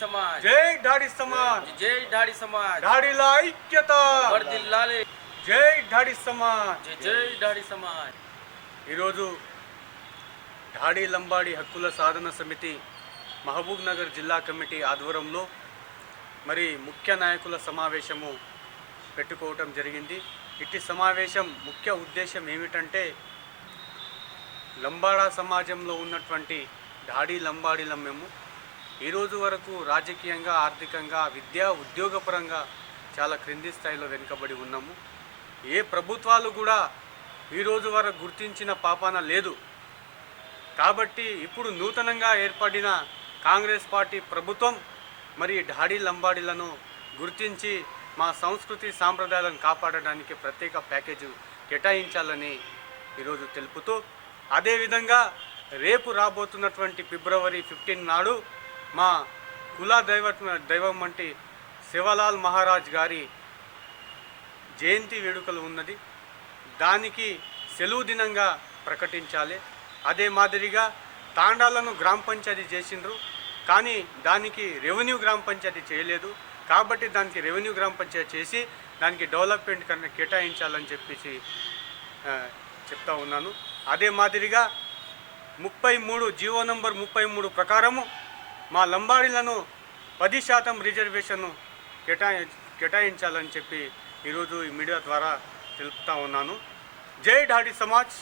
సమాజ్. జై డాడి సమాజ్. జై డాడి సమాజ్. డాడీల ఐక్యత. వర్ధిల్లాలి జై డాడి సమాజ్. జై డాడి సమాజ్. ఈరోజు డాడీ లంబాడి హక్కుల సాధన సమితి మహబూబ్ నగర్ జిల్లా కమిటీ ఆధ్వర్యంలో మరి ముఖ్య నాయకుల సమావేశము పెట్టుకోవటం జరిగింది. ఇట్టి సమావేశం ముఖ్య ఉద్దేశం ఏమిటంటే లంబాడా సమాజంలో ఉన్నటువంటి డాడీ లంబాడీలం మేము ఈరోజు వరకు రాజకీయంగా ఆర్థికంగా విద్యా ఉద్యోగపరంగా చాలా క్రింది స్థాయిలో వెనుకబడి ఉన్నాము. ఏ ప్రభుత్వాలు కూడా ఈరోజు వరకు గుర్తించిన పాపాన లేదు. కాబట్టి ఇప్పుడు నూతనంగా ఏర్పడిన కాంగ్రెస్ పార్టీ ప్రభుత్వం మరి ఢాడీ లంబాడీలను గుర్తించి మా సంస్కృతి సాంప్రదాయాలను కాపాడడానికి ప్రత్యేక ప్యాకేజీ కేటాయించాలని ఈరోజు తెలుపుతూ అదేవిధంగా రేపు రాబోతున్నటువంటి ఫిబ్రవరి ఫిఫ్టీన్ నాడు మా కుల దైవ దైవం వంటి శివలాల్ మహారాజ్ గారి జయంతి వేడుకలు ఉన్నది. దానికి సెలవు దినంగా ప్రకటించాలి. అదే మాదిరిగా తాండాలను గ్రామ పంచాయతీ చేసిండ్రు. కానీ దానికి రెవెన్యూ గ్రామ పంచాయతీ చేయలేదు. కాబట్టి దానికి రెవెన్యూ గ్రామ పంచాయతీ చేసి దానికి డెవలప్మెంట్ కన్నా కేటాయించాలని చెప్పేసి చెప్తా ఉన్నాను. అదే మాదిరిగా ముప్పై మూడు జీవో నంబర్ ముప్పై మూడు ప్రకారము మా లంబాడీలను పది శాతం రిజర్వేషన్ కేటాయి కేటాయించాలని చెప్పి ఈరోజు ఈ మీడియా ద్వారా తెలుపుతా ఉన్నాను. జై ఢాడి సమాజ్.